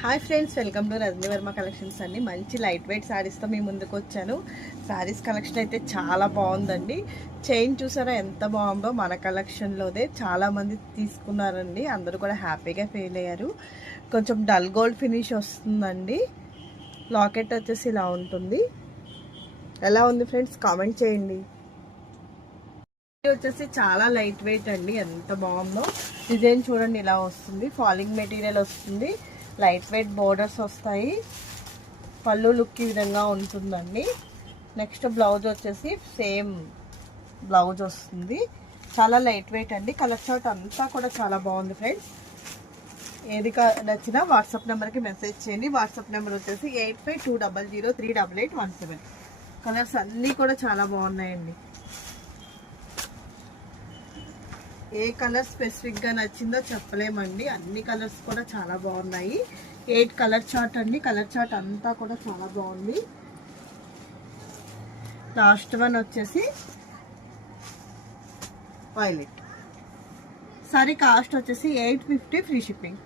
Hi friends, welcome to Rajani Varma collections అండి. మంచి light weight శారీస్తో మీ ముందుకు వచ్చాను. శారీస్ కలెక్షన్ అయితే చాలా బాగుందండి. చైన్ చూసారా ఎంత బాగుందో, మన కలెక్షన్లోదే చాలామంది తీసుకున్నారండి. అందరూ కూడా హ్యాపీగా ఫీల్ అయ్యారు. కొంచెం డల్ గోల్డ్ ఫినిష్ వస్తుందండి. లాకెట్ వచ్చేసి ఇలా ఉంటుంది. ఎలా ఉంది ఫ్రెండ్స్, కామెంట్ చేయండి. వచ్చేసి చాలా లైట్ వెయిట్ అండి, ఎంత బాగుందో. డిజైన్ చూడండి ఇలా వస్తుంది. ఫాలింగ్ మెటీరియల్ వస్తుంది. లైట్ వెయిట్ బోర్డర్స్ వస్తాయి. పళ్ళు లుక్ ఈ విధంగా ఉంటుందండి. నెక్స్ట్ బ్లౌజ్ వచ్చేసి సేమ్ బ్లౌజ్ వస్తుంది. చాలా లైట్ వెయిట్ అండి. కలర్ చార్ట్ అంతా కూడా చాలా బాగుంది ఫ్రెండ్స్. ఏది నచ్చినా వాట్సాప్ నెంబర్కి మెసేజ్ చేయండి. వాట్సాప్ నెంబర్ వచ్చేసి 8520038817. కలర్స్ అన్నీ కూడా చాలా బాగున్నాయండి. ఏ కలర్ స్పెసిఫిక్గా నచ్చిందో చెప్పలేమండి. అన్ని కలర్స్ కూడా చాలా బాగున్నాయి. 8 కలర్ చార్ట్ అండి. కలర్ చార్ట్ అంతా కూడా చాలా బాగుంది. లాస్ట్ వన్ వచ్చేసి వైలెట్. సారీ కాస్ట్ వచ్చేసి 850 ఫ్రీ షిప్పింగ్.